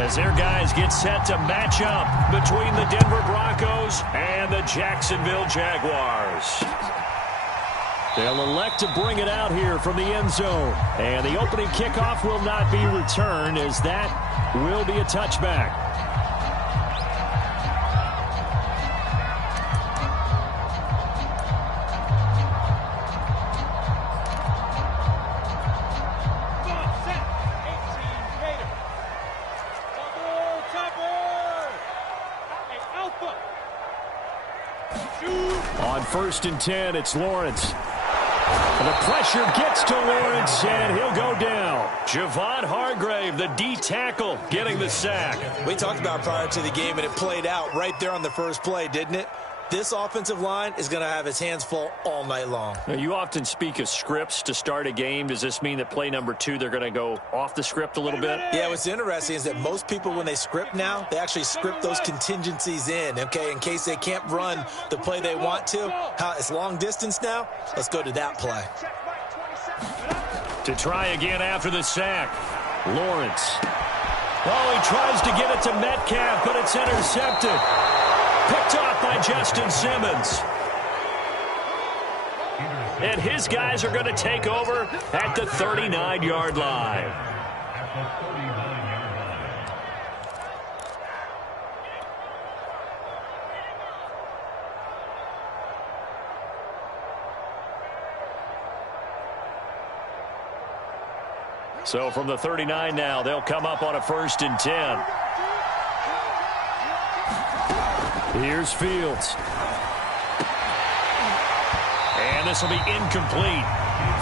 as their guys get set to match up between the Denver Broncos and the Jacksonville Jaguars. They'll elect to bring it out here from the end zone. And the opening kickoff will not be returned, as that will be a touchback. On 1st and 10, it's Lawrence. And the pressure gets to Lawrence, and he'll go down. Javon Hargrave, the D tackle, getting the sack. We talked about prior to the game, and it played out right there on the first play, didn't it? This offensive line is going to have its hands full all night long. Now, you often speak of scripts to start a game. Does this mean that play number 2, they're going to go off the script a little bit? Yeah, what's interesting is that most people, when they script now, they actually script those contingencies in, okay, in case they can't run the play they want to. It's long distance now. Let's go to that play. To try again after the sack, Lawrence. Oh, he tries to get it to Metcalf, but it's intercepted. Picked off by Justin Simmons. And his guys are going to take over at the 39-yard line. So from the 39 now, they'll come up on a 1st and 10. Here's Fields. And this will be incomplete.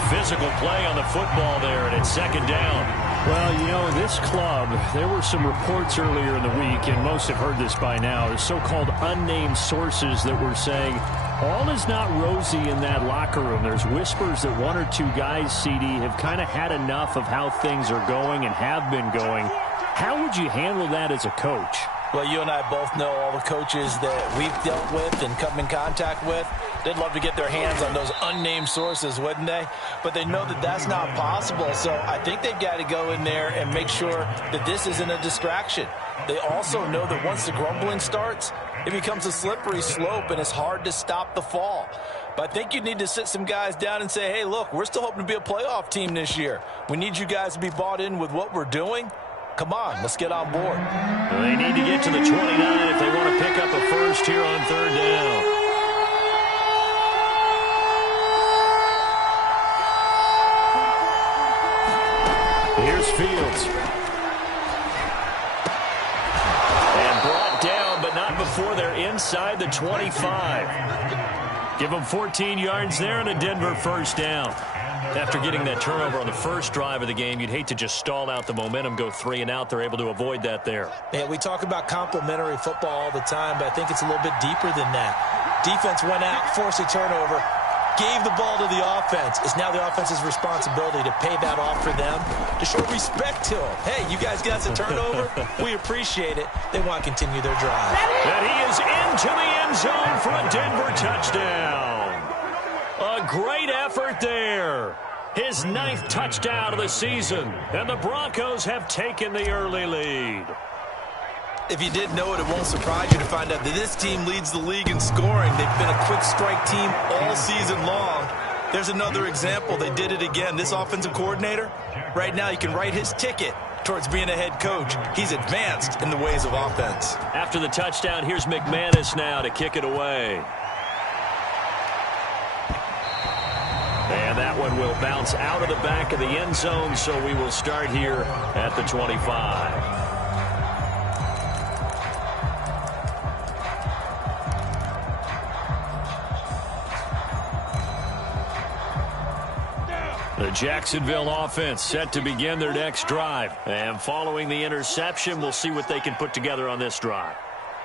Physical play on the football there, and it's 2nd down. Well, you know, this club, there were some reports earlier in the week, and most have heard this by now, the so-called unnamed sources that were saying all is not rosy in that locker room. There's whispers that 1 or 2 guys, CD, have kind of had enough of how things are going and have been going. How would you handle that as a coach? Well, you and I both know all the coaches that we've dealt with and come in contact with. They'd love to get their hands on those unnamed sources, wouldn't they? But they know that that's not possible, so I think they've got to go in there and make sure that this isn't a distraction. They also know that once the grumbling starts, it becomes a slippery slope, and it's hard to stop the fall. But I think you need to sit some guys down and say, hey, look, we're still hoping to be a playoff team this year. We need you guys to be bought in with what we're doing. Come on, let's get on board. They need to get to the 29 if they want to pick up a first here on 3rd down. Here's Fields. And brought down, but not before they're inside the 25. Give them 14 yards there and a Denver 1st down. After getting that turnover on the first drive of the game, you'd hate to just stall out the momentum, go 3 and out. They're able to avoid that there. Yeah, we talk about complementary football all the time, but I think it's a little bit deeper than that. Defense went out, forced a turnover, gave the ball to the offense. It's now the offense's responsibility to pay that off for them, to show respect to them. Hey, you guys got a turnover? We appreciate it. They want to continue their drive. And he is into the end zone for a Denver touchdown. A great effort there. His 9th touchdown of the season. And the Broncos have taken the early lead. If you didn't know it, it won't surprise you to find out that this team leads the league in scoring. They've been a quick strike team all season long. There's another example. They did it again. This offensive coordinator, right now you can write his ticket towards being a head coach. He's advanced in the ways of offense. After the touchdown, here's McManus now to kick it away. And that one will bounce out of the back of the end zone, so we will start here at the 25. The Jacksonville offense set to begin their next drive. And following the interception, we'll see what they can put together on this drive.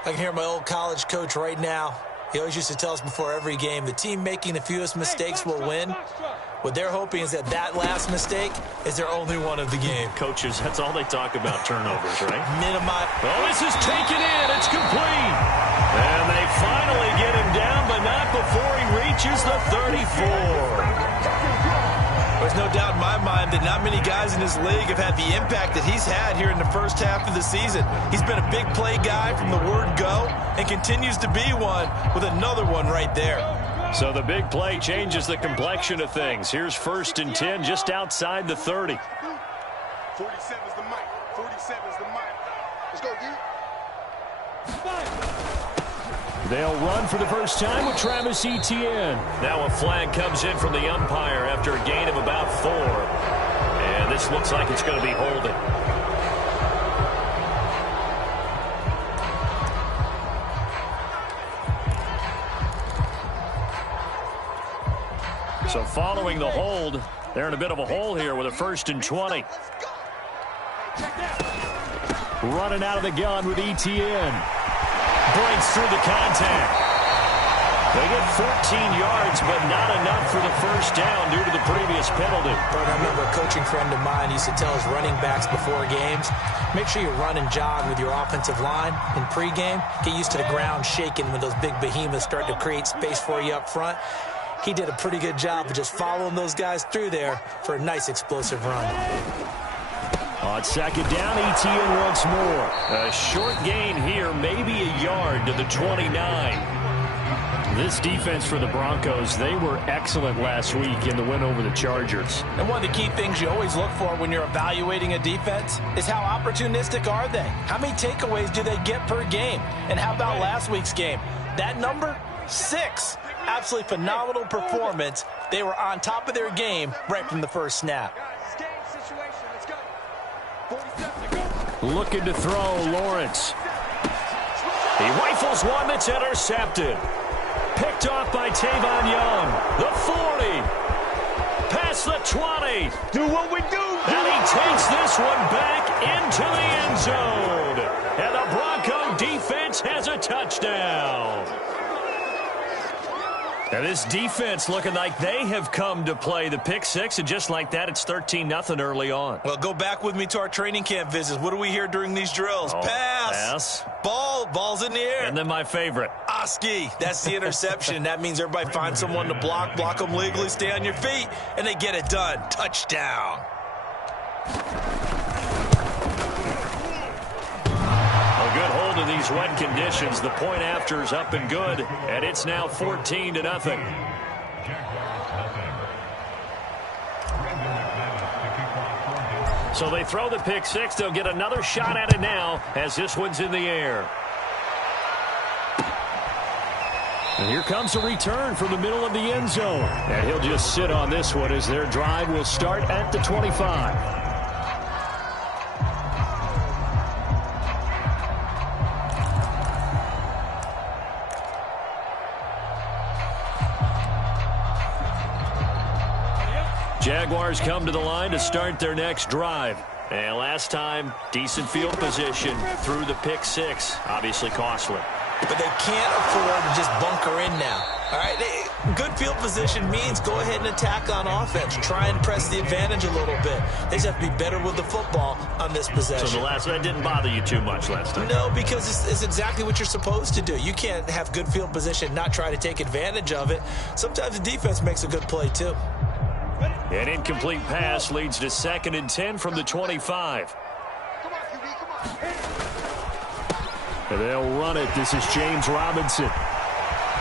I can hear my old college coach right now. He always used to tell us before every game, the team making the fewest mistakes will win. What they're hoping is that that last mistake is their only one of the game. Coaches, that's all they talk about, turnovers, right? Minimize. Oh, this is taken in. It's complete. And they finally get him down, but not before he reaches the 34. There's no doubt in my mind that not many guys in this league have had the impact that he's had here in the first half of the season. He's been a big play guy from the word go and continues to be one with another one right there. So the big play changes the complexion of things. Here's 1st and 10 just outside the 30. 47 is the mic. 47 is the mic. Let's go, D. They'll run for the first time with Travis Etienne. Now a flag comes in from the umpire after a gain of about 4. And this looks like it's going to be holding. So following the hold, they're in a bit of a hole here with a 1st and 20. Running out of the gun with Etienne. Breaks through the contact. They get 14 yards, but not enough for the first down due to the previous penalty. Bert, I remember a coaching friend of mine used to tell his running backs before games, make sure you run and jog with your offensive line in pregame. Get used to the ground shaking when those big behemoths start to create space for you up front. He did a pretty good job of just following those guys through there for a nice explosive run. On 2nd down, Etienne once more. A short gain here, maybe a yard to the 29. This defense for the Broncos, they were excellent last week in the win over the Chargers. And one of the key things you always look for when you're evaluating a defense is how opportunistic are they? How many takeaways do they get per game? And how about last week's game? That number, 6. Absolutely phenomenal performance. They were on top of their game right from the first snap. Looking to throw, Lawrence. He rifles one that's intercepted. Picked off by Tavon Young. The 40. Past the 20. Do what we do. And he takes this one back into the end zone. And the Bronco defense has a touchdown. And this defense looking like they have come to play the pick 6, and just like that, it's 13-0 early on. Well, go back with me to our training camp visits. What do we hear during these drills? Pass. Ball's in the air. And then my favorite. Oski. That's the interception. That means everybody finds someone to block them legally, stay on your feet, and they get it done. Touchdown. A good hold in these wet conditions. The point after is up and good, and it's now 14-0. So they throw the pick 6. They'll get another shot at it now as this one's in the air. And here comes a return from the middle of the end zone. And he'll just sit on this one as their drive will start at the 25. Jaguars come to the line to start their next drive. And last time, decent field position through the pick 6. Obviously costly. But they can't afford to just bunker in now. All right, good field position means go ahead and attack on offense. Try and press the advantage a little bit. They just have to be better with the football on this possession. So that didn't bother you too much last time? No, because it's exactly what you're supposed to do. You can't have good field position, not try to take advantage of it. Sometimes the defense makes a good play too. An incomplete pass leads to 2nd and 10 from the 25. And they'll run it. This is James Robinson.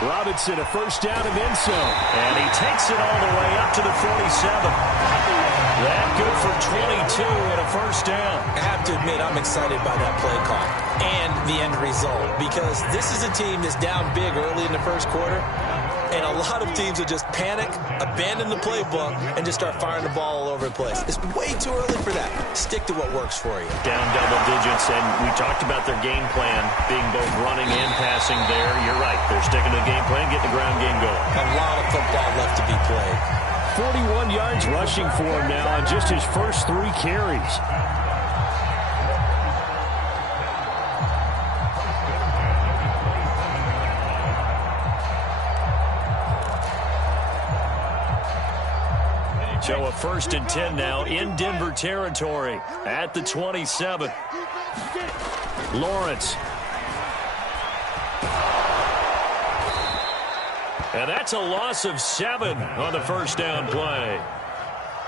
Robinson, a first down and then some. And he takes it all the way up to the 47. That good for 22 and a first down. I have to admit, I'm excited by that play call and the end result, because this is a team that's down big early in the first quarter. And a lot of teams will just panic, abandon the playbook, and just start firing the ball all over the place. It's way too early for that. Stick to what works for you. Down double digits, and we talked about their game plan being both running and passing there. You're right. They're sticking to the game plan, getting the ground game going. A lot of football left to be played. 41 yards rushing for him now on just his first 3 carries. So a 1st and 10 now in Denver territory at the 27. Lawrence. And that's a loss of 7 on the first down play.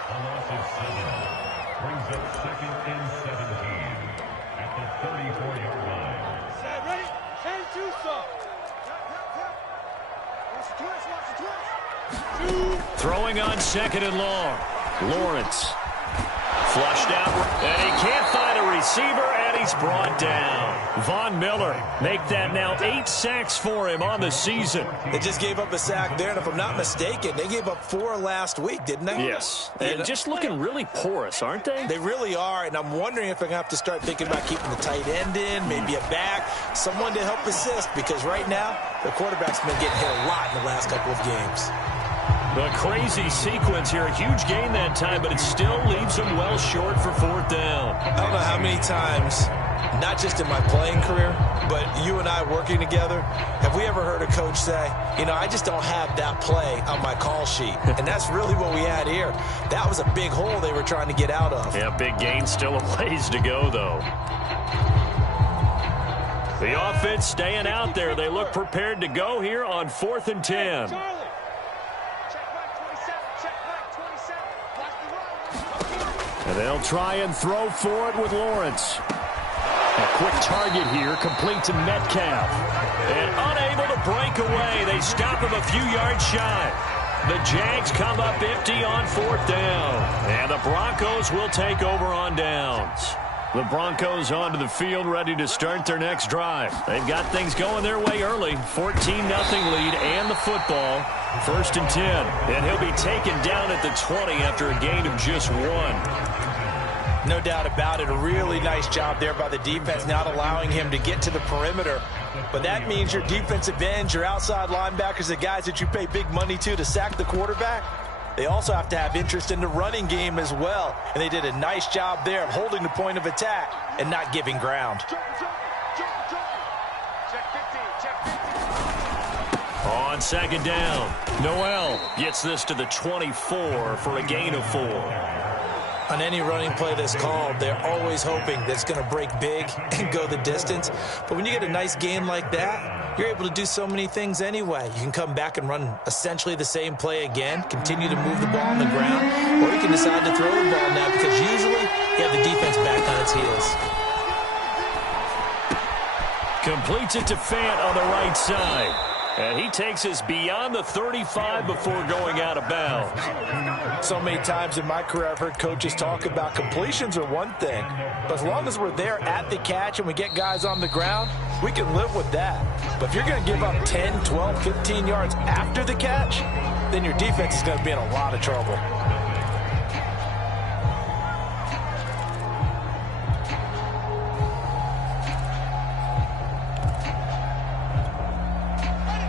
A loss of 7 brings up 2nd and 17 at the 34-yard line. Ready? 10-2, sir. Watch the twist, watch the twist. Throwing on 2nd and long. Lawrence. Flushed out, and he can't find a receiver, and he's brought down. Von Miller make that now 8 sacks for him on the season. They just gave up a sack there, and if I'm not mistaken, they gave up 4 last week, didn't they? Yes, and just looking really porous, aren't they? They really are, and I'm wondering if I'm going to have to start thinking about keeping the tight end in, maybe a back, someone to help assist, because right now, the quarterback's been getting hit a lot in the last couple of games. A crazy sequence here. A huge gain that time, but it still leaves them well short for 4th down. I don't know how many times, not just in my playing career, but you and I working together, have we ever heard a coach say, you know, I just don't have that play on my call sheet. And that's really what we had here. That was a big hole they were trying to get out of. Yeah, big gain, still a ways to go, though. The offense staying out there. They look prepared to go here on 4th and 10. And they'll try and throw for it with Lawrence. A quick target here, complete to Metcalf. And unable to break away. They stop him a few yards shy. The Jags come up empty on 4th down. And the Broncos will take over on downs. The Broncos onto the field, ready to start their next drive. They've got things going their way early. 14-0 lead and the football. 1st and 10. And he'll be taken down at the 20 after a gain of just 1. No doubt about it. A really nice job there by the defense, not allowing him to get to the perimeter. But that means your defensive ends, your outside linebackers, the guys that you pay big money to sack the quarterback, they also have to have interest in the running game as well. And they did a nice job there of holding the point of attack and not giving ground. On 2nd down, Noel gets this to the 24 for a gain of 4. On any running play that's called, they're always hoping that it's going to break big and go the distance. But when you get a nice gain like that, you're able to do so many things anyway. You can come back and run essentially the same play again, continue to move the ball on the ground, or you can decide to throw the ball now because usually you have the defense back on its heels. Completes it to Fant on the right side. And he takes us beyond the 35 before going out of bounds. So many times in my career I've heard coaches talk about completions are one thing, but as long as we're there at the catch and we get guys on the ground, we can live with that. But if you're going to give up 10, 12, 15 yards after the catch, then your defense is going to be in a lot of trouble.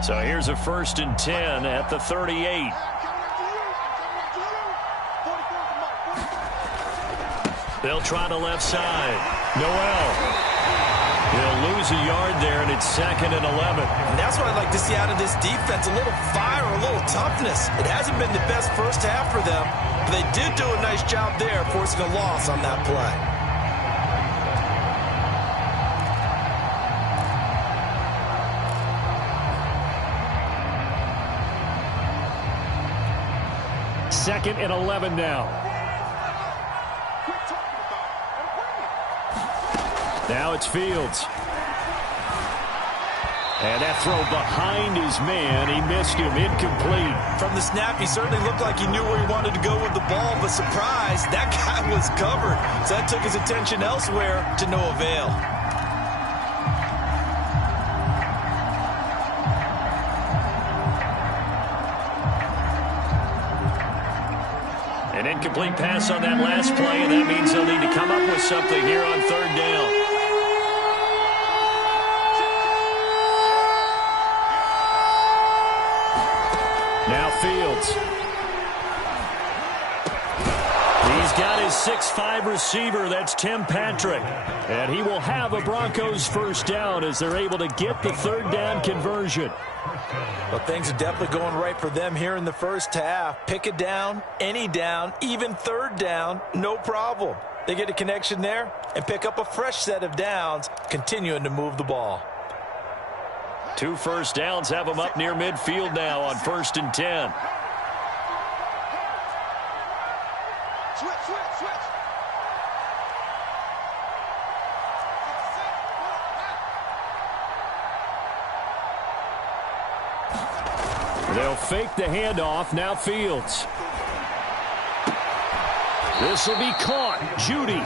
So here's a 1st and 10 at the 38. They'll try the left side. Noel. He'll lose a yard there, and it's 2nd and 11. And that's what I'd like to see out of this defense, a little fire, a little toughness. It hasn't been the best first half for them, but they did do a nice job there forcing a loss on that play. Second and 11 now. Now it's Fields. And that throw behind his man. He missed him. Incomplete. From the snap, he certainly looked like he knew where he wanted to go with the ball, but surprise, that guy was covered. So that took his attention elsewhere to no avail. An incomplete pass on that last play, and that means they'll need to come up with something here on 3rd down. Now Fields. He's got his 6'5" receiver. That's Tim Patrick. And he will have a Broncos 1st down as they're able to get the 3rd down conversion. Well, things are definitely going right for them here in the first half. Pick a down, any down, even 3rd down, no problem. They get a connection there and pick up a fresh set of downs, continuing to move the ball. 2 first downs have them up near midfield now on 1st and 10. They'll fake the handoff. Now Fields. This will be caught. Judy.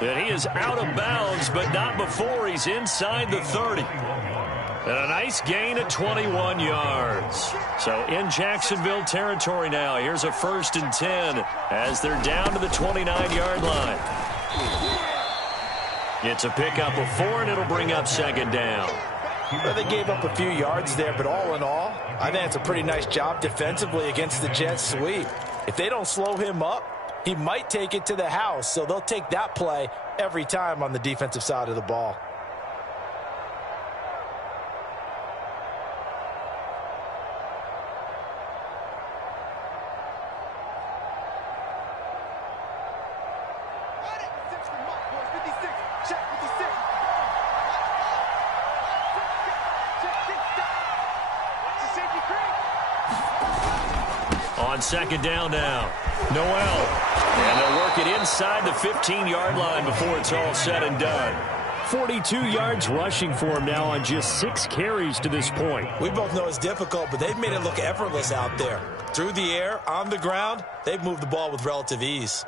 And he is out of bounds, but not before he's inside the 30. And a nice gain of 21 yards. So in Jacksonville territory now. Here's a 1st and 10 as they're down to the 29-yard line. It's a pickup of 4, and it'll bring up 2nd down. Well, they gave up a few yards there, but all in all, I think it's a pretty nice job defensively against the Jets sweep. If they don't slow him up, he might take it to the house, so they'll take that play every time on the defensive side of the ball. On 2nd down now, Noel. And they'll work it inside the 15-yard line before it's all said and done. 42 yards rushing for him now on just 6 carries to this point. We both know it's difficult, but they've made it look effortless out there. Through the air, on the ground, they've moved the ball with relative ease.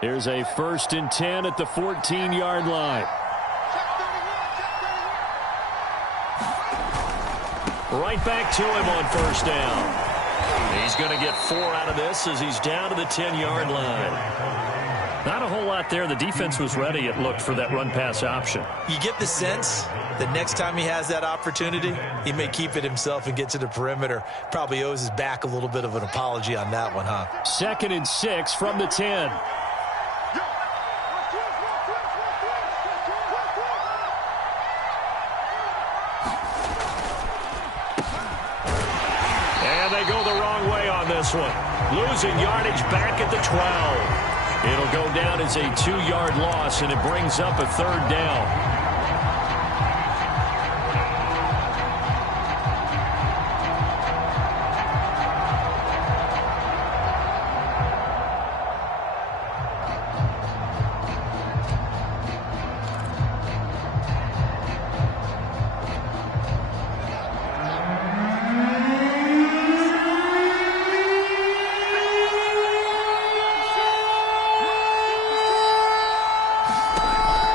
Here's a 1st and 10 at the 14-yard line. Right back to him on 1st down. He's going to get 4 out of this as he's down to the 10-yard line. Not a whole lot there. The defense was ready, it looked, for that run-pass option. You get the sense that next time he has that opportunity, he may keep it himself and get to the perimeter. Probably owes his back a little bit of an apology on that one, huh? 2nd and 6 from the 10. They go the wrong way on this one. Losing yardage back at the 12. It'll go down as a 2-yard loss, and it brings up a 3rd down.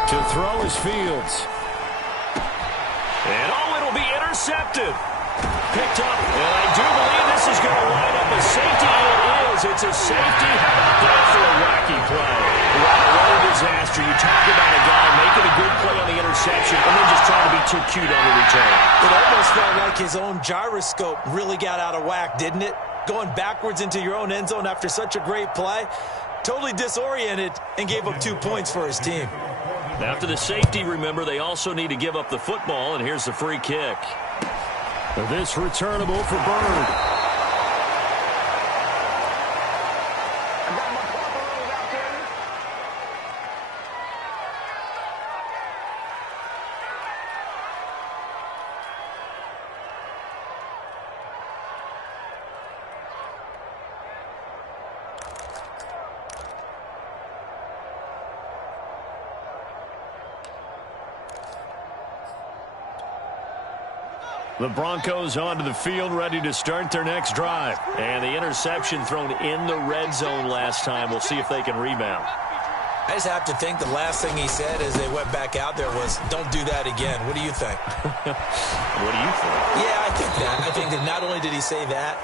To throw is Fields. And it'll be intercepted. Picked up, and I do believe this is going to wind up a safety. It is. It's a safety. How about that for a wacky play? Wow, what a disaster. You talk about a guy making a good play on the interception and then just trying to be too cute on the return. It almost felt like his own gyroscope really got out of whack, didn't it? Going backwards into your own end zone after such a great play. Totally disoriented and gave up 2 points for his team. After the safety, remember, they also need to give up the football, and here's the free kick. This returnable for Bird. The Broncos onto the field, ready to start their next drive. And the interception thrown in the red zone last time. We'll see if they can rebound. I just have to think the last thing he said as they went back out there was, don't do that again. What do you think? What do you think? Yeah, I think that. I think that not only did he say that,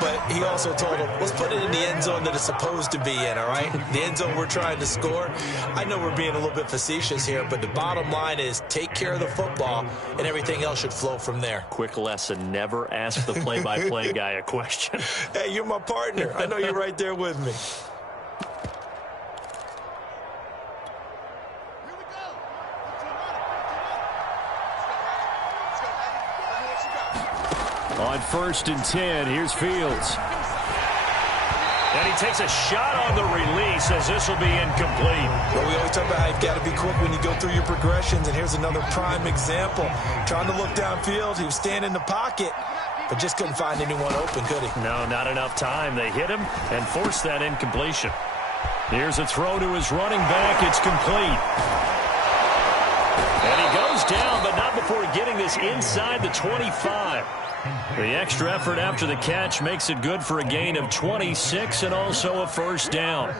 but he also told him, let's put it in the end zone that it's supposed to be in, all right? The end zone we're trying to score. I know we're being a little bit facetious here, but the bottom line is take care of the football, and everything else should flow from there. Quick lesson, never ask the play-by-play guy a question. Hey, you're my partner. I know you're right there with me. On 1st and 10, here's Fields. And he takes a shot on the release as this will be incomplete. Well, we always talk about how you've got to be quick when you go through your progressions, and here's another prime example. Trying to look downfield, he was standing in the pocket, but just couldn't find anyone open, could he? No, not enough time. They hit him and forced that incompletion. Here's a throw to his running back. It's complete. And he goes down, but not before getting this inside the 25. The extra effort after the catch makes it good for a gain of 26 and also a first down.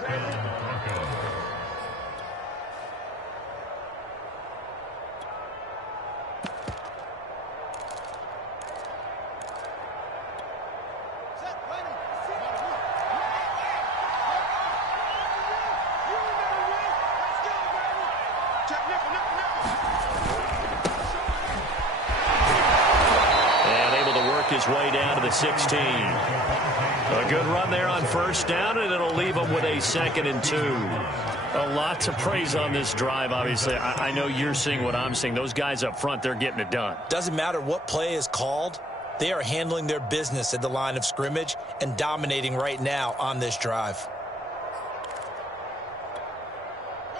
His way down to the 16. A good run there on first down, and it'll leave him with a 2nd and 2. A lot to praise on this drive, obviously. I know you're seeing what I'm seeing. Those guys up front, they're getting it done. Doesn't matter what play is called. They are handling their business at the line of scrimmage and dominating right now on this drive.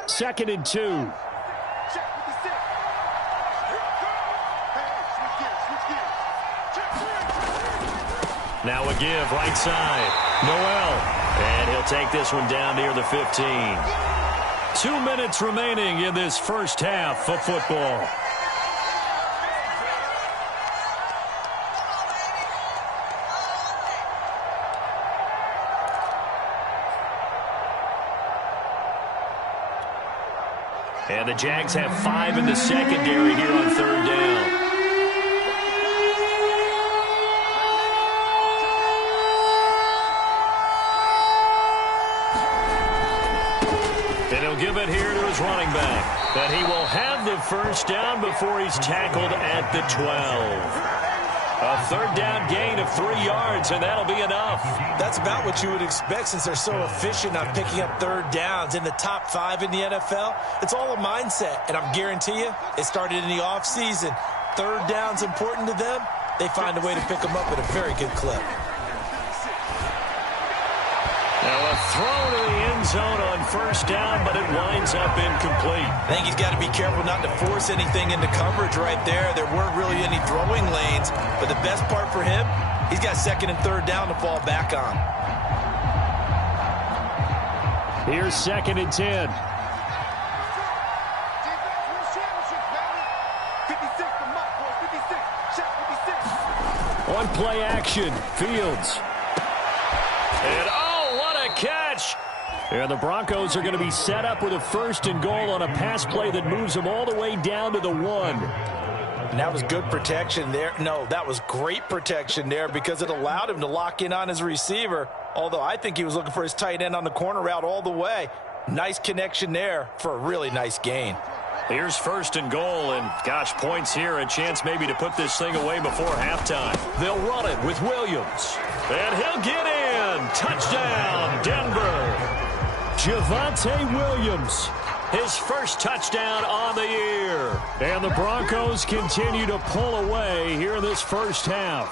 2nd and 2. Now a give, right side. Noel. And he'll take this one down near the 15. 2 minutes remaining in this first half of football. And the Jags have 5 in the secondary here on 3rd down. Give it here to his running back. But he will have the first down before he's tackled at the 12. A 3rd down gain of 3 yards, and that'll be enough. That's about what you would expect since they're so efficient on picking up 3rd downs. In the top 5 in the NFL, it's all a mindset. And I'm guarantee you, it started in the offseason. 3rd down's important to them. They find a way to pick them up at a very good clip. Now a throw to the end zone on first down, but it winds up incomplete. I think he's got to be careful not to force anything into coverage right there. There weren't really any throwing lanes, but the best part for him, he's got 2nd and 3rd down to fall back on. Here's 2nd and 10. On play action, Fields. And catch. And the Broncos are going to be set up with a 1st and goal on a pass play that moves them all the way down to the 1. And that was good protection there. No, that was great protection there because it allowed him to lock in on his receiver, although I think he was looking for his tight end on the corner route all the way. Nice connection there for a really nice gain. Here's 1st and goal, and gosh, points here, a chance maybe to put this thing away before halftime. They'll run it with Williams, and he'll get in. Touchdown, Denver. Javonte Williams, his first touchdown on the year. And the Broncos continue to pull away here in this first half.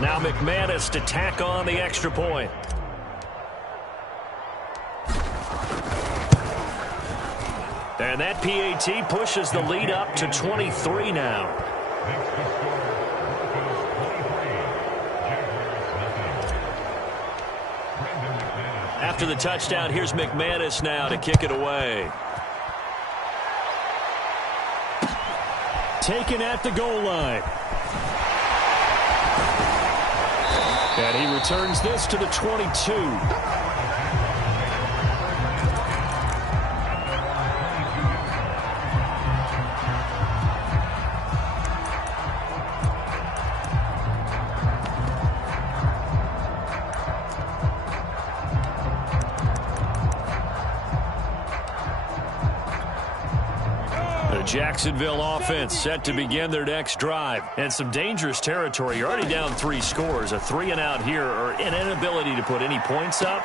Now McManus to tack on the extra point. And that PAT pushes the lead up to 23 now. After the touchdown, here's McManus now to kick it away. Taken at the goal line. And he returns this to the 22. Jacksonville offense set to begin their next drive. And some dangerous territory. You're already down 3 scores. A 3-and-out here or an inability to put any points up.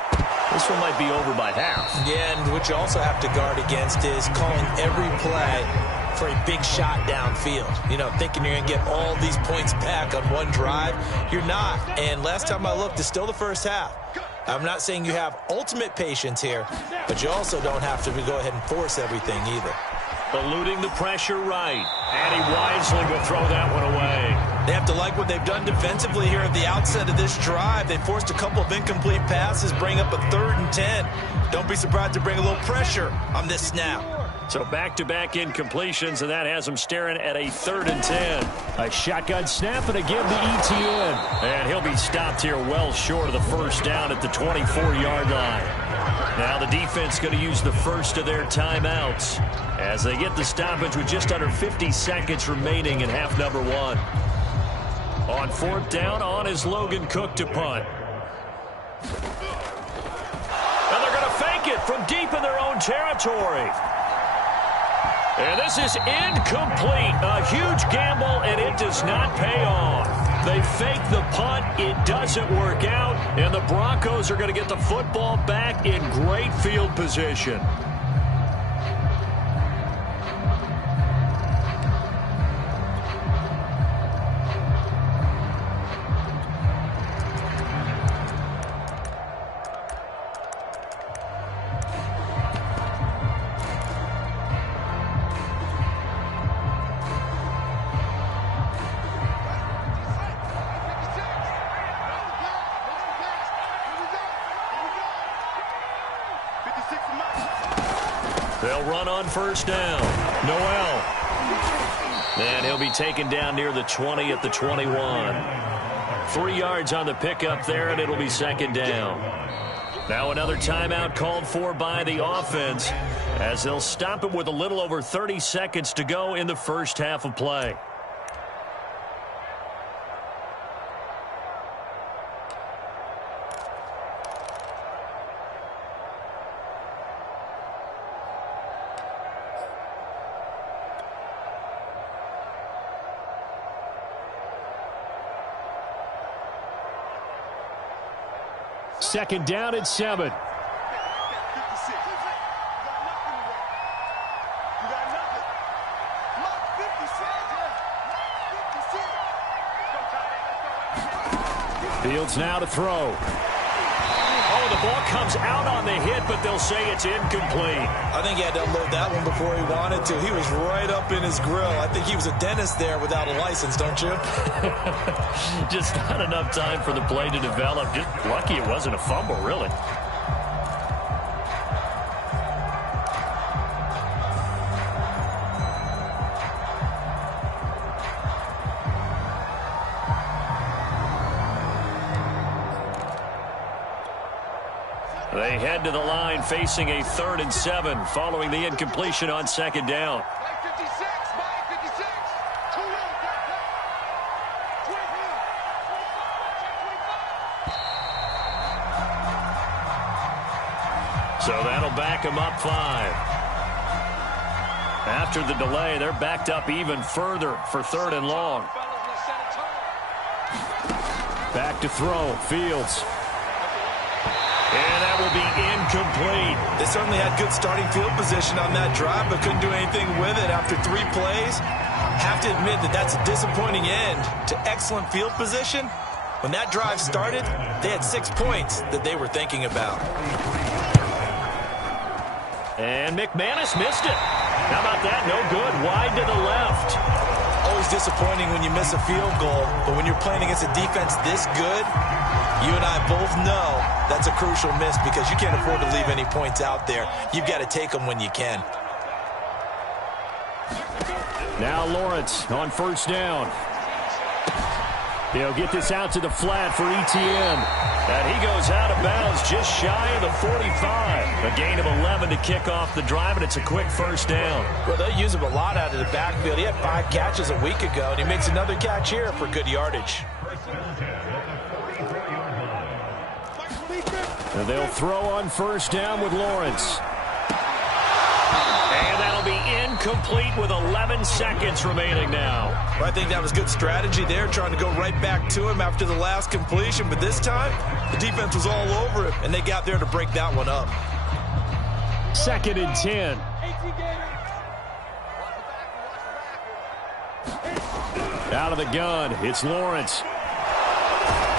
This one might be over by half. Yeah, and what you also have to guard against is calling every play for a big shot downfield. You know, thinking you're going to get all these points back on one drive. You're not. And last time I looked, it's still the first half. I'm not saying you have ultimate patience here, but you also don't have to go ahead and force everything either. Eluding the pressure right. And he wisely will throw that one away. They have to like what they've done defensively here at the outset of this drive. They forced a couple of incomplete passes, bring up a 3rd and 10. Don't be surprised to bring a little pressure on this snap. So back-to-back incompletions, and that has him staring at a 3rd and 10. A shotgun snap and again the ETN. And he'll be stopped here well short of the first down at the 24-yard line. Now the defense going to use the first of their timeouts as they get the stoppage with just under 50 seconds remaining in half number 1. On 4th down, on is Logan Cook to punt. And they're going to fake it from deep in their own territory. And this is incomplete. A huge gamble, and it does not pay off. They fake the punt. It doesn't work out. And the Broncos are going to get the football back in great field position. They'll run on 1st down. Noel. And he'll be taken down near the 20 at the 21. 3 yards on the pickup there, and it'll be 2nd down. Now another timeout called for by the offense as they'll stop it with a little over 30 seconds to go in the first half of play. Second down at 7. Fields now to throw. Oh, the ball comes out on the hit, but they'll say it's incomplete. I think he had to unload that one before he wanted to. He was right up in his grill. I think he was a dentist there without a license, don't you? Just not enough time for the play to develop. Just lucky it wasn't a fumble, really. They head to the line facing a 3rd and 7 following the incompletion on 2nd down. So that'll back them up 5. After the delay, they're backed up even further for 3rd and long. Back to throw. Fields. And that will be incomplete. They certainly had good starting field position on that drive, but couldn't do anything with it after 3 plays. Have to admit that that's a disappointing end to excellent field position. When that drive started, they had 6 points that they were thinking about. And McManus missed it. How about that? No good. Wide to the left. Always disappointing when you miss a field goal, but when you're playing against a defense this good, you and I both know that's a crucial miss because you can't afford to leave any points out there. You've got to take them when you can. Now Lawrence on 1st down. He'll get this out to the flat for ETN. And he goes out of bounds just shy of the 45. A gain of 11 to kick off the drive, and it's a quick 1st down. Well, they use him a lot out of the backfield. He had 5 catches a week ago, and he makes another catch here for good yardage. And they'll throw on 1st down with Lawrence. And that'll be incomplete with 11 seconds remaining now. Well, I think that was good strategy there, trying to go right back to him after the last completion. But this time, the defense was all over him, and they got there to break that one up. 2nd and 10. Out of the gun, it's Lawrence.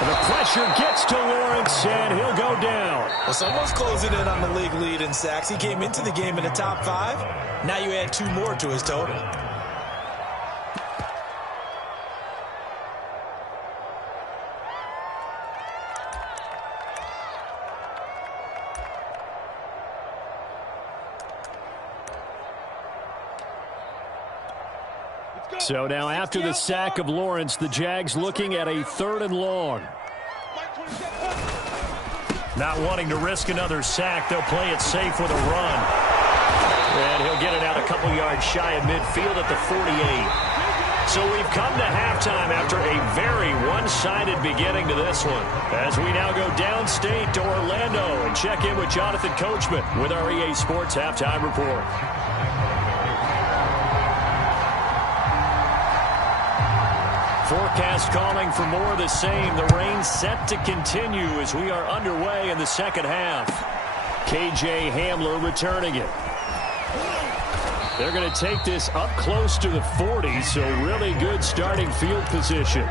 And the pressure gets to Lawrence, and he'll go down. Well, someone's closing in on the league lead in sacks. He came into the game in the top 5. Now you add 2 more to his total. So now after the sack of Lawrence, the Jags looking at a 3rd and long. Not wanting to risk another sack, they'll play it safe with a run. And he'll get it out a couple yards shy of midfield at the 48. So we've come to halftime after a very one-sided beginning to this one. As we now go downstate to Orlando and check in with Jonathan Coachman with our EA Sports Halftime Report. Forecast calling for more of the same. The rain set to continue as we are underway in the second half. KJ Hamler returning it. They're going to take this up close to the 40, so really good starting field position.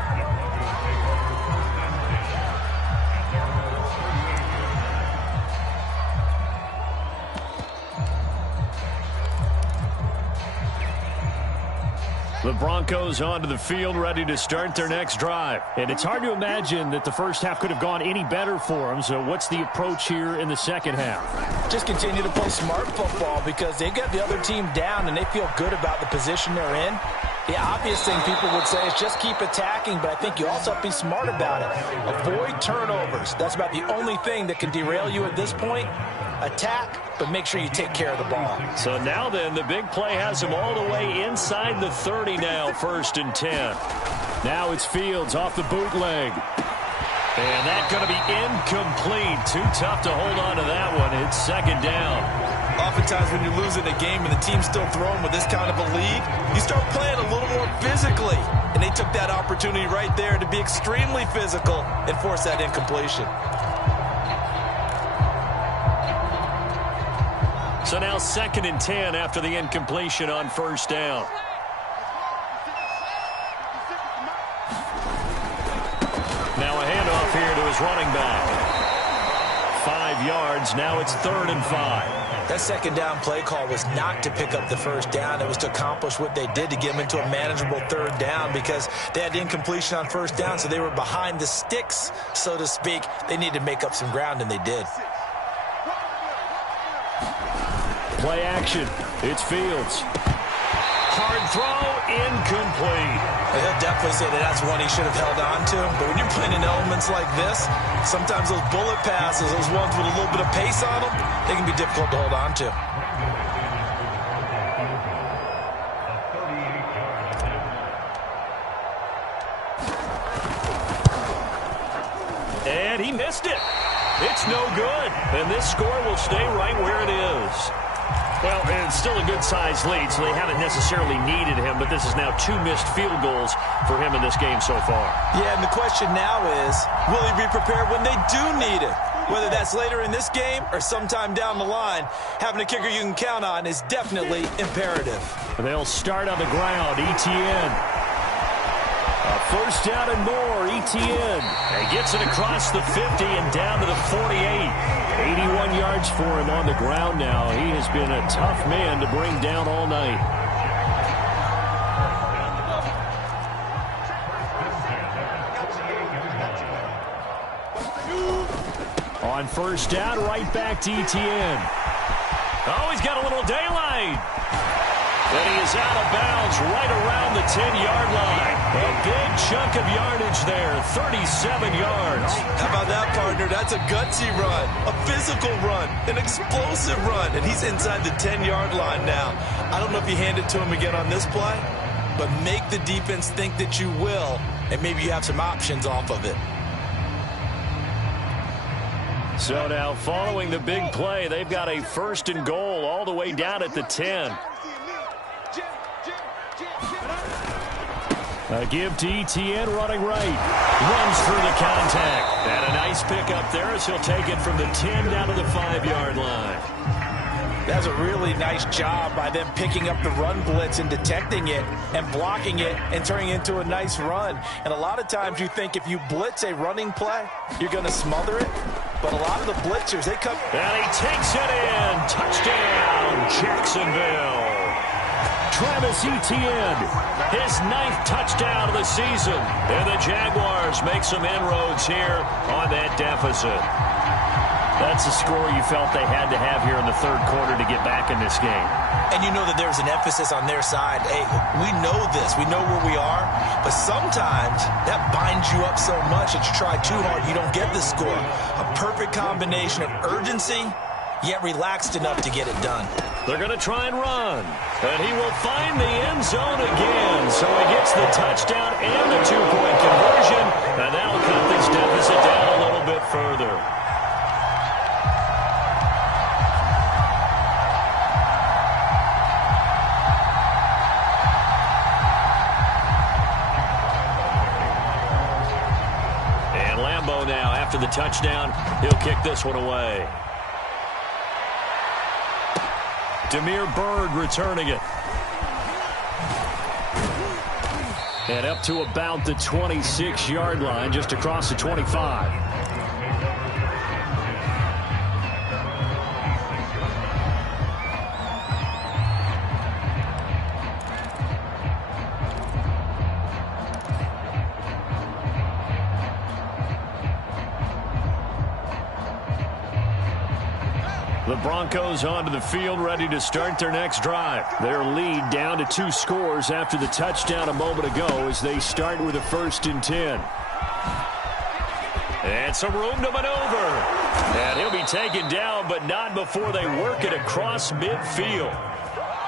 The Broncos onto the field, ready to start their next drive. And it's hard to imagine that the first half could have gone any better for them. So what's the approach here in the second half? Just continue to play smart football because they got the other team down and they feel good about the position they're in. The obvious thing people would say is just keep attacking, but I think you also have to be smart about it. Avoid turnovers. That's about the only thing that can derail you at this point. Attack, but make sure you take care of the ball. So now then, the big play has them all the way inside the 30 now, 1st and 10. Now it's Fields off the bootleg. And that's going to be incomplete. Too tough to hold on to that one. It's 2nd down. Oftentimes when you're losing a game and the team's still throwing with this kind of a lead, you start playing a little more physically. And they took that opportunity right there to be extremely physical and force that incompletion. So now 2nd and 10 after the incompletion on 1st down. Now a handoff here to his running back. 5 yards. Now it's 3rd and 5. That 2nd down play call was not to pick up the 1st down. It was to accomplish what they did to get them into a manageable 3rd down because they had incompletion on 1st down, so they were behind the sticks, so to speak. They needed to make up some ground, and they did. Play action. It's Fields. Hard throw, incomplete. He'll definitely say that that's one he should have held on to. But when you're playing in elements like this, sometimes those bullet passes, those ones with a little bit of pace on them, they can be difficult to hold on to. And he missed it. It's no good. And this score will stay right where it is. Well, it's still a good-sized lead, so they haven't necessarily needed him, but this is now 2 missed field goals for him in this game so far. Yeah, and the question now is, will he be prepared when they do need it? Whether that's later in this game or sometime down the line, having a kicker you can count on is definitely imperative. They'll start on the ground. Etienne. A 1st down and more. Etienne. And gets it across the 50 and down to the 48. 81 yards for him on the ground now. He has been a tough man to bring down all night. On 1st down, right back to Etienne. Oh, he's got a little daylight. And he is out of bounds right around the 10-yard line. A big chunk of yardage there, 37 yards. How about that, partner? That's a gutsy run, a physical run, an explosive run, and he's inside the 10-yard line now. I don't know if you hand it to him again on this play, but make the defense think that you will, and maybe you have some options off of it. So now following the big play, they've got a 1st and goal all the way down at the 10. A give to Etienne running right. Runs through the contact. And a nice pickup there as he'll take it from the 10 down to the 5-yard line. That's a really nice job by them picking up the run blitz and detecting it and blocking it and turning it into a nice run. And a lot of times you think if you blitz a running play, you're going to smother it. But a lot of the blitzers, they come. And he takes it in. Touchdown, Jacksonville. Travis Etienne, his 9th touchdown of the season. And the Jaguars make some inroads here on that deficit. That's a score you felt they had to have here in the third quarter to get back in this game. And you know that there's an emphasis on their side. Hey, we know this. We know where we are. But sometimes that binds you up so much that you try too hard, you don't get the score. A perfect combination of urgency, yet relaxed enough to get it done. They're going to try and run. And he will find the end zone again. So he gets the touchdown and the two-point conversion. And that'll cut this deficit down a little bit further. Now, after the touchdown, he'll kick this one away. Demir Bird returning it. And up to about the 26-yard line, just across the 25. The Broncos onto the field, ready to start their next drive. Their lead down to 2 scores after the touchdown a moment ago as they start with a 1st and 10. And some room to maneuver. And he'll be taken down, but not before they work it across midfield.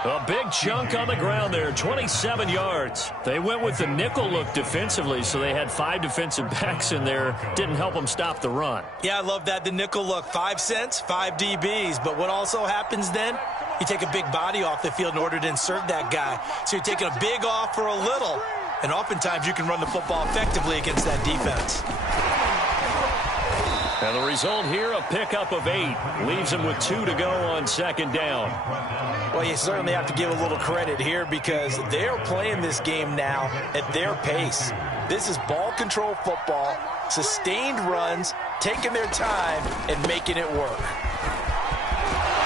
A big chunk on the ground there, 27 yards. They went with the nickel look defensively, so they had 5 defensive backs in there. Didn't help them stop the run. Yeah, I love that, the nickel look. 5 cents, 5 DBs. But what also happens then? You take a big body off the field in order to insert that guy. So you're taking a big off for a little. And oftentimes you can run the football effectively against that defense. And the result here, a pickup of 8. Leaves them with 2 to go on 2nd down. Well, you certainly have to give a little credit here because they're playing this game now at their pace. This is ball control football, sustained runs, taking their time, and making it work.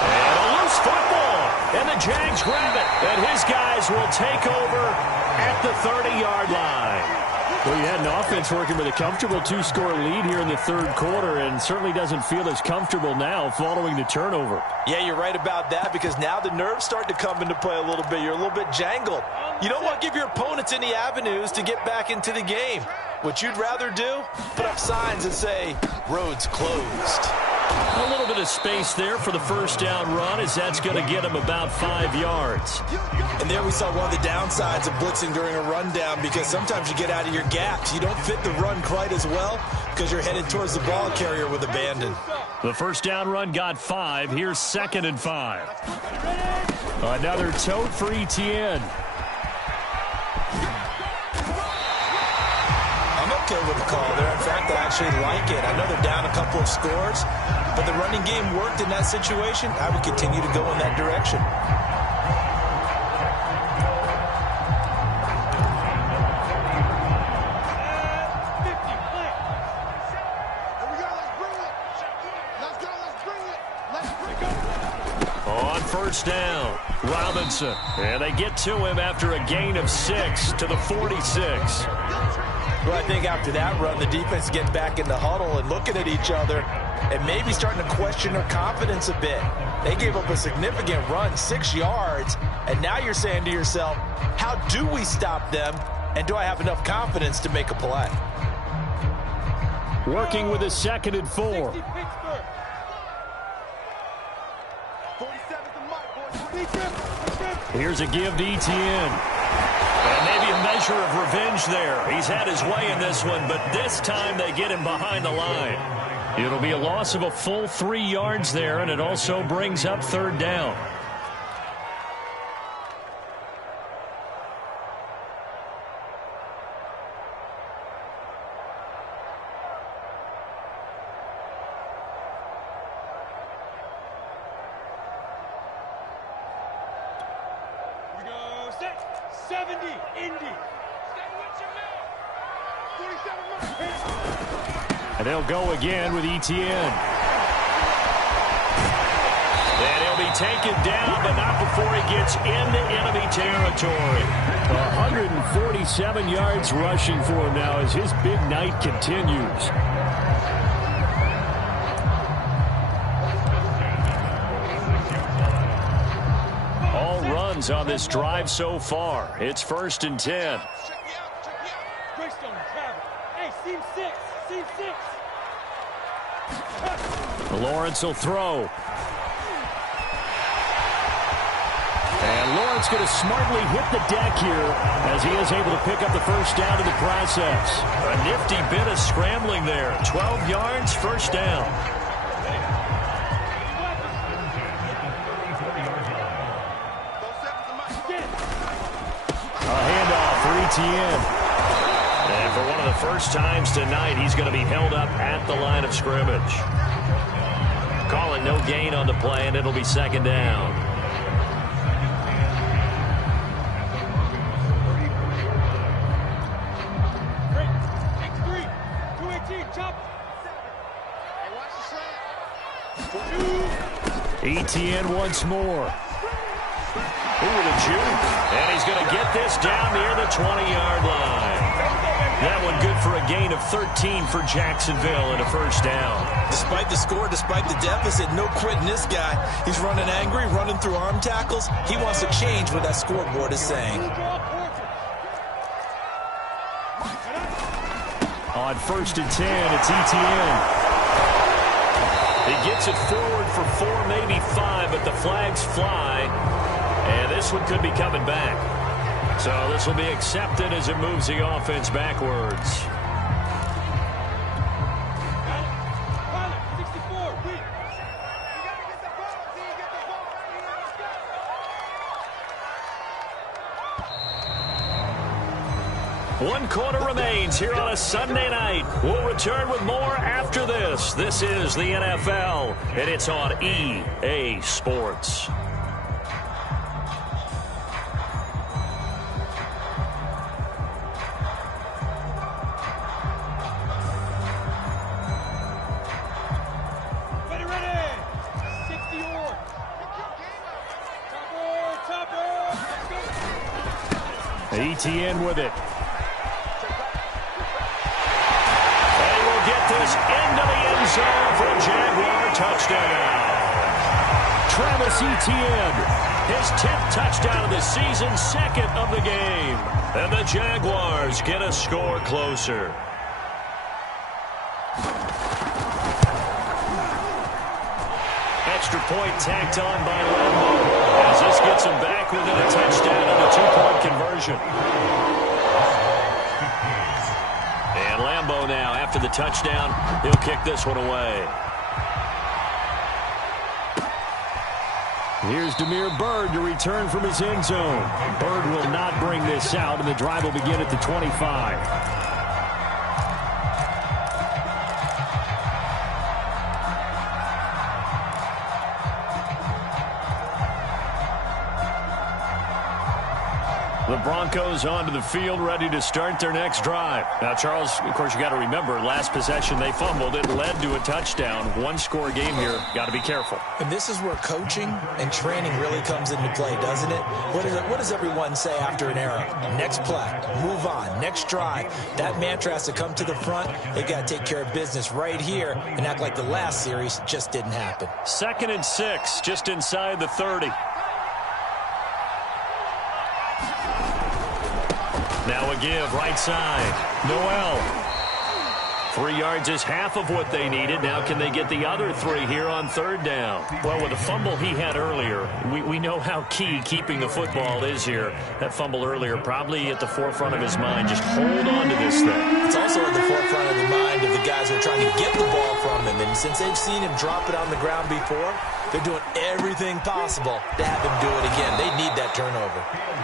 And a loose football. And the Jags grab it. And his guys will take over at the 30-yard line. Well, you had an offense working with a comfortable 2-score lead here in the third quarter and certainly doesn't feel as comfortable now following the turnover. Yeah, you're right about that because now the nerves start to come into play a little bit. You're a little bit jangled. You don't want to give your opponents any avenues to get back into the game. What you'd rather do, put up signs that say, roads closed. A little bit of space there for the 1st down run as that's going to get him about 5 yards. And there we saw one of the downsides of blitzing during a rundown because sometimes you get out of your gaps. You don't fit the run quite as well because you're headed towards the ball carrier with abandon. The 1st down run got 5. Here's 2nd and 5. Another tote for Etienne. I'm okay with the call there. In fact, I actually like it. I know they're down a couple of scores, but the running game worked in that situation. I would continue to go in that direction. On 1st down, Robinson. And they get to him after a gain of 6 to the 46. Well, I think after that run, the defense getting back in the huddle and looking at each other and maybe starting to question their confidence a bit. They gave up a significant run, 6 yards, and now you're saying to yourself, how do we stop them, and do I have enough confidence to make a play? Working with a 2nd and 4. Here's a give to Etienne. And maybe a measure of revenge there. He's had his way in this one, but this time they get him behind the line. It'll be a loss of a full 3 yards there, and it also brings up 3rd down. And they'll go again with Etienne. And he'll be taken down, but not before he gets into enemy territory. 147 yards rushing for him now as his big night continues. runs on this drive so far. It's 1st and 10. Lawrence will throw. And Lawrence going to smartly hit the deck here as he is able to pick up the first down in the process. A nifty bit of scrambling there. 12 yards, first down. A handoff for ETN. And for one of the first times tonight, he's going to be held up at the line of scrimmage. Call it no gain on the play, and it'll be 2nd down. ETN once more. Ooh, the juke. And he's going to get this down near the 20-yard line. That one good for a gain of 13 for Jacksonville and a first down. Despite the score, despite the deficit, no quitting this guy. He's running angry, running through arm tackles. He wants to change what that scoreboard is saying. On 1st and 10, it's ETN. He gets it forward for 4, maybe 5, but the flags fly. And this one could be coming back. So this will be accepted as it moves the offense backwards. One quarter remains here on a Sunday night. We'll return with more after this. This is the NFL, and it's on EA Sports. ETN with it. They will get this into the end zone for a Jaguar touchdown. Travis Etienne, his 10th touchdown of the season, 2nd of the game. And the Jaguars get a score closer. Extra point tacked on by Lambo as this gets him back within a touchdown and a 2-point conversion. And Lambo now, after the touchdown, he'll kick this one away. Here's Damiere Byrd to return from his end zone. Byrd will not bring this out, and the drive will begin at the 25. The Broncos onto the field, ready to start their next drive. Now, Charles, of course, you got to remember, last possession they fumbled. It led to a touchdown. One-score game here. Got to be careful. And this is where coaching and training really comes into play, doesn't it? What does everyone say after an error? Next play, move on, next drive. That mantra has to come to the front. They've got to take care of business right here and act like the last series just didn't happen. 2nd and 6, just inside the 30. Now a give, right side. Noel. 3 yards is half of what they needed. Now can they get the other 3 here on 3rd down? Well, with the fumble he had earlier, we know how key keeping the football is here. That fumble earlier probably at the forefront of his mind. Just hold on to this thing. It's also at the forefront of the mind of the guys who are trying to get the ball from him. And since they've seen him drop it on the ground before, they're doing everything possible to have him do it again. They need that turnover.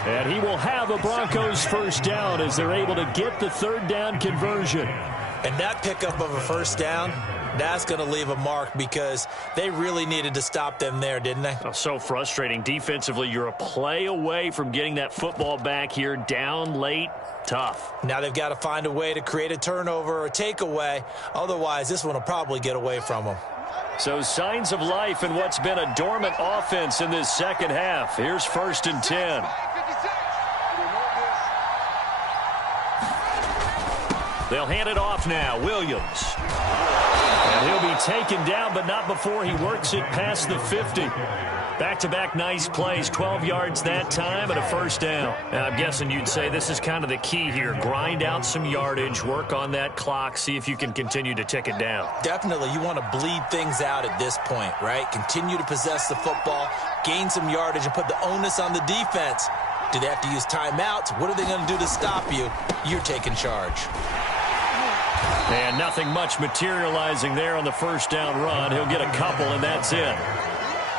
And he will have a Broncos first down as they're able to get the 3rd down conversion. And that pickup of a first down, that's going to leave a mark because they really needed to stop them there, didn't they? Oh, so frustrating. Defensively, you're a play away from getting that football back here, down late. Tough. Now they've got to find a way to create a turnover or takeaway. Otherwise, this one will probably get away from them. So signs of life in what's been a dormant offense in this second half. Here's 1st and 10. They'll hand it off now. Williams. And he'll be taken down, but not before he works it past the 50. Back-to-back nice plays, 12 yards that time and a first down. Now, I'm guessing you'd say this is kind of the key here. Grind out some yardage, work on that clock, see if you can continue to tick it down. Definitely. You want to bleed things out at this point, right? Continue to possess the football, gain some yardage, and put the onus on the defense. Do they have to use timeouts? What are they going to do to stop you? You're taking charge. And nothing much materializing there on the first down run. He'll get a couple, and that's it.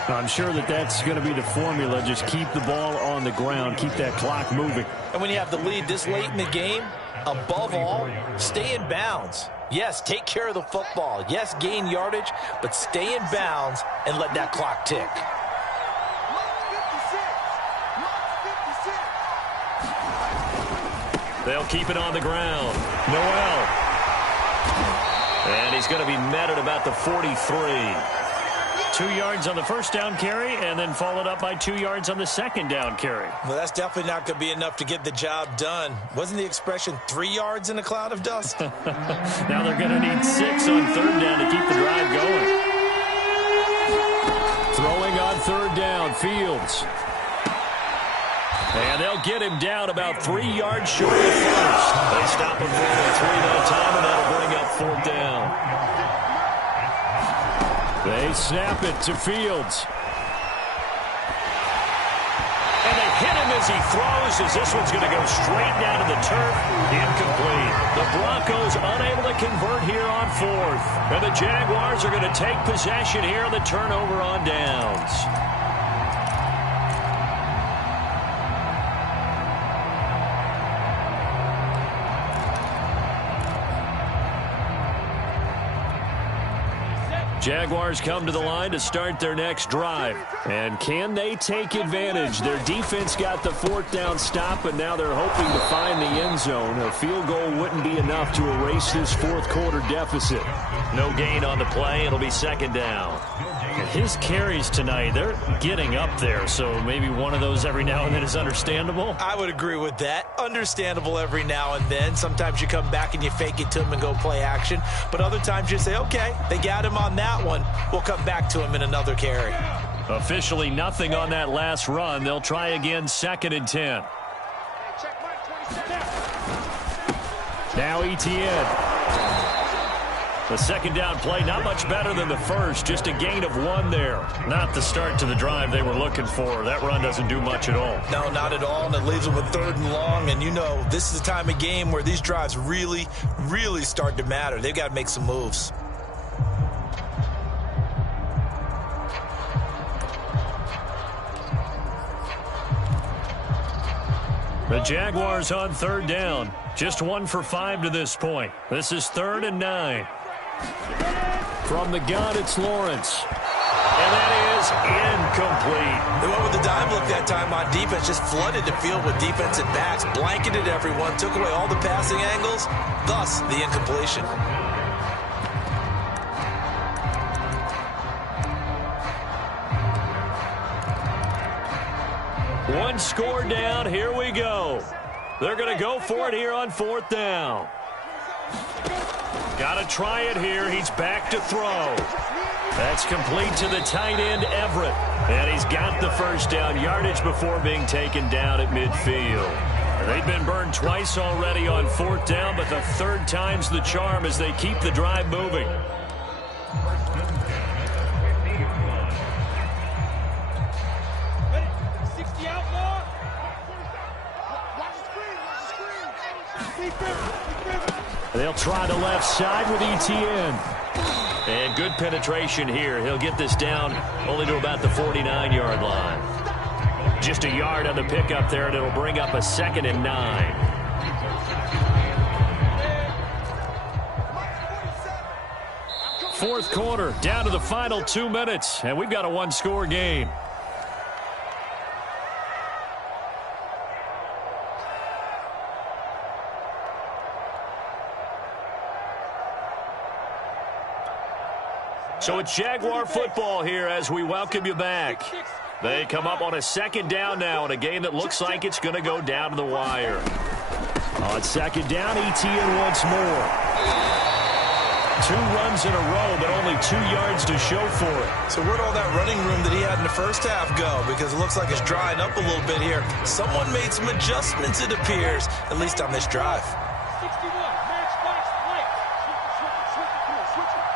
I'm sure that's going to be the formula. Just keep the ball on the ground. Keep that clock moving. And when you have the lead this late in the game, above all, stay in bounds. Yes, take care of the football. Yes, gain yardage, but stay in bounds and let that clock tick. They'll keep it on the ground. Noel. And he's going to be met at about the 43. 2 yards on the first down carry, and then followed up by 2 yards on the second down carry. Well, that's definitely not going to be enough to get the job done. Wasn't the expression 3 yards in a cloud of dust? Now they're going to need 6 on third down to keep the drive going. Throwing on third down, Fields. And they'll get him down about 3 yards short of the first. They stop him for 3 that time, and that'll bring up fourth down. They snap it to Fields. And they hit him as he throws, as this one's going to go straight down to the turf. Incomplete. The Broncos unable to convert here on fourth. And the Jaguars are going to take possession here on the turnover on downs. Jaguars come to the line to start their next drive. And can they take advantage? Their defense got the fourth down stop, and now they're hoping to find the end zone. A field goal wouldn't be enough to erase this fourth quarter deficit. No gain on the play. It'll be second down. His carries tonight, they're getting up there, so maybe one of those every now and then is understandable. I would agree with that. Understandable every now and then. Sometimes you come back and you fake it to him and go play action. But other times you say, okay, they got him on that one. We'll come back to him in another carry. Officially nothing on that last run. They'll try again, 2nd and 10. Now Etienne. The second down play, not much better than the first, just a gain of 1 there. Not the start to the drive they were looking for. That run doesn't do much at all. No, not at all, and it leaves them with 3rd and long. And you know, this is the time of game where these drives really, really start to matter. They've got to make some moves. The Jaguars on 3rd down. Just 1 for 5 to this point. This is 3rd and 9. From the gun, it's Lawrence. And that is incomplete. They went with the dime look that time on defense, just flooded the field with defensive backs, blanketed everyone, took away all the passing angles, thus the incompletion. One score down. Here we go. They're going to go for it here on 4th down. Got to try it here. He's back to throw. That's complete to the tight end, Everett. And he's got the first down yardage before being taken down at midfield. They've been burned twice already on 4th down, but the 3rd time's the charm as they keep the drive moving. They'll try the left side with Etienne. And good penetration here. He'll get this down only to about the 49-yard line. Just a yard on the pickup there, and it'll bring up a 2nd and 9. Fourth quarter, down to the final 2 minutes, and we've got a one-score game. So it's Jaguar football here as we welcome you back. They come up on a 2nd down now in a game that looks like it's going to go down to the wire. On 2nd down, Etienne once more. 2 runs in a row, but only 2 yards to show for it. So where'd all that running room that he had in the first half go? Because it looks like it's drying up a little bit here. Someone made some adjustments, it appears, at least on this drive. 61, match box play. Switch it.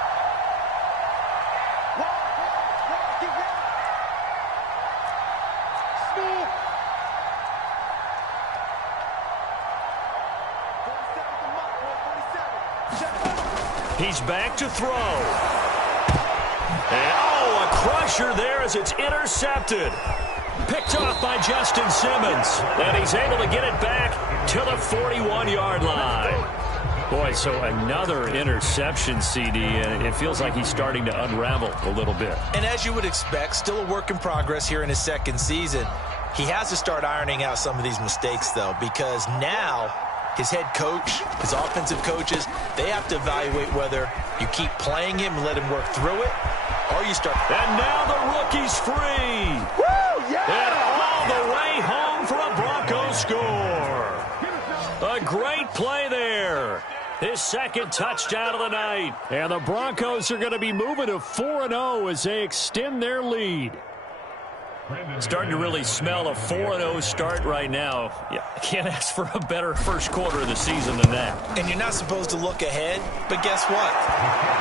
Get ready. Snap. 47's the mark, boy, 47. Check. He's back to throw. And, a crusher there as it's intercepted. Picked off by Justin Simmons. And he's able to get it back to the 41-yard line. Boy, so another interception, CD, and it feels like he's starting to unravel a little bit. And as you would expect, still a work in progress here in his second season. He has to start ironing out some of these mistakes, though, because now his head coach, his offensive coaches, they have to evaluate whether you keep playing him and let him work through it, or you start. And now the rookie's free. Woo, yeah! And all the way home for a Broncos score. A great play there. His second touchdown of the night. And the Broncos are going to be moving to 4-0 as they extend their lead. Starting to really smell a 4-0 start right now. Yeah, I can't ask for a better first quarter of the season than that. And you're not supposed to look ahead, but guess what?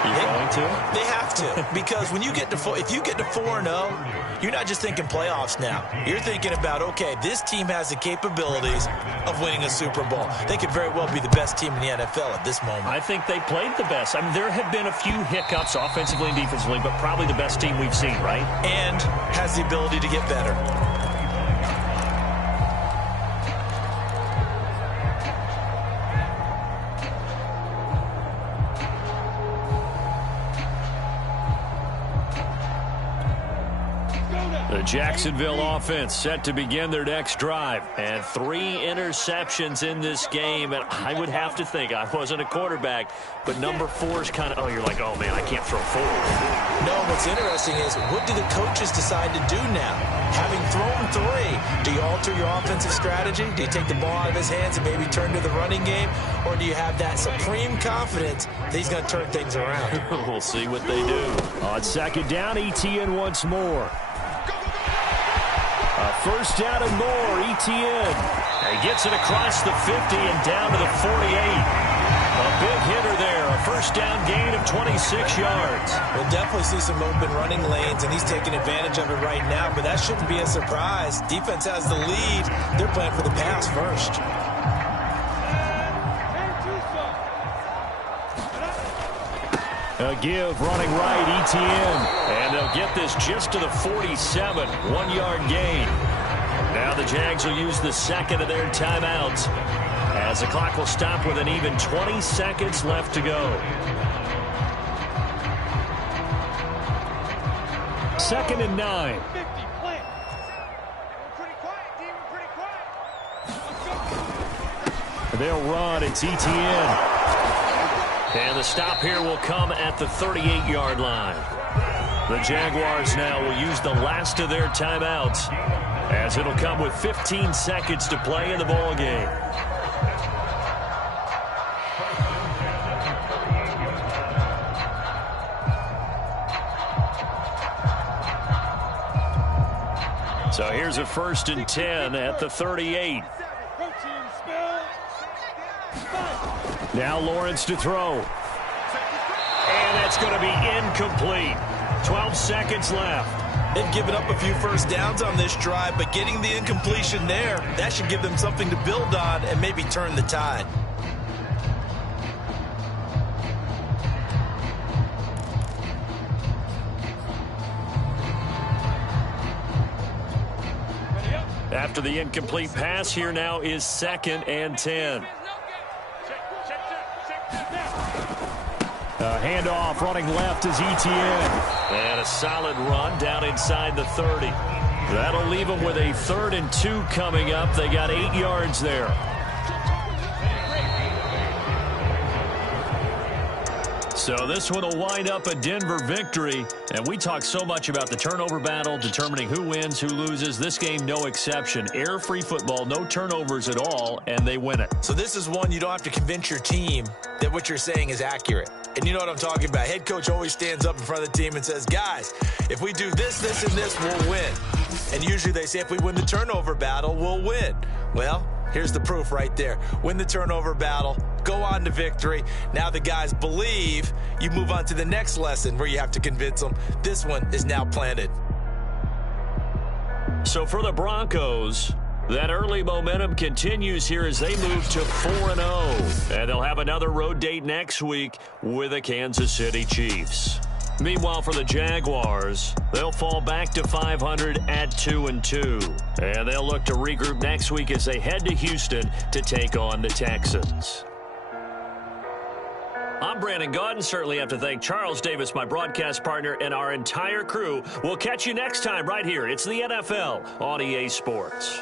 You're going to? They have to, because when you get to if you get to 4-0, you're not just thinking playoffs now. You're thinking about, okay, this team has the capabilities of winning a Super Bowl. They could very well be the best team in the NFL at this moment. I think they played the best. I mean, there have been a few hiccups offensively and defensively, but probably the best team we've seen, right? And has the ability to get better. The Jacksonville offense set to begin their next drive. And 3 interceptions in this game. And I would have to think, I wasn't a quarterback, but number 4 is kind of, you're like, oh, man, I can't throw forward. No, what's interesting is, what do the coaches decide to do now? Having thrown 3, do you alter your offensive strategy? Do you take the ball out of his hands and maybe turn to the running game? Or do you have that supreme confidence that he's going to turn things around? We'll see what they do. On second down, ETN once more. First down and more, ETN. He gets it across the 50 and down to the 48. A big hitter there, a first down gain of 26 yards. We'll definitely see some open running lanes, and he's taking advantage of it right now, but that shouldn't be a surprise. Defense has the lead. They're playing for the pass first. A give running right, ETN. And they'll get this just to the 47, 1-yard gain. Now the Jags will use the second of their timeouts as the clock will stop with an even 20 seconds left to go. Second and 9. They'll run. It's ETN. And the stop here will come at the 38-yard line. The Jaguars now will use the last of their timeouts, as it'll come with 15 seconds to play in the ball game. So here's a first and 10 at the 38. Now Lawrence to throw. And that's going to be incomplete. 12 seconds left. They've given up a few first downs on this drive, but getting the incompletion there, that should give them something to build on and maybe turn the tide. After the incomplete pass, here now is second and 10. Handoff running left is ETN. And a solid run down inside the 30. That'll leave them with a 3rd and 2 coming up. They got 8 yards there. So this one will wind up a Denver victory. And we talk so much about the turnover battle, determining who wins, who loses. This game, no exception. Air-free football, no turnovers at all, and they win it. So this is one you don't have to convince your team that what you're saying is accurate. And you know what I'm talking about. Head coach always stands up in front of the team and says, guys, if we do this, this, and this, we'll win. And usually they say if we win the turnover battle, we'll win. Well, here's the proof right there. Win the turnover battle, go on to victory. Now the guys believe. You move on to the next lesson where you have to convince them. This one is now planted. So for the Broncos, that early momentum continues here as they move to 4-0. And they'll have another road date next week with the Kansas City Chiefs. Meanwhile, for the Jaguars, they'll fall back to 500 at 2-2. And they'll look to regroup next week as they head to Houston to take on the Texans. I'm Brandon Gaudin. Certainly have to thank Charles Davis, my broadcast partner, and our entire crew. We'll catch you next time right here. It's the NFL on EA Sports.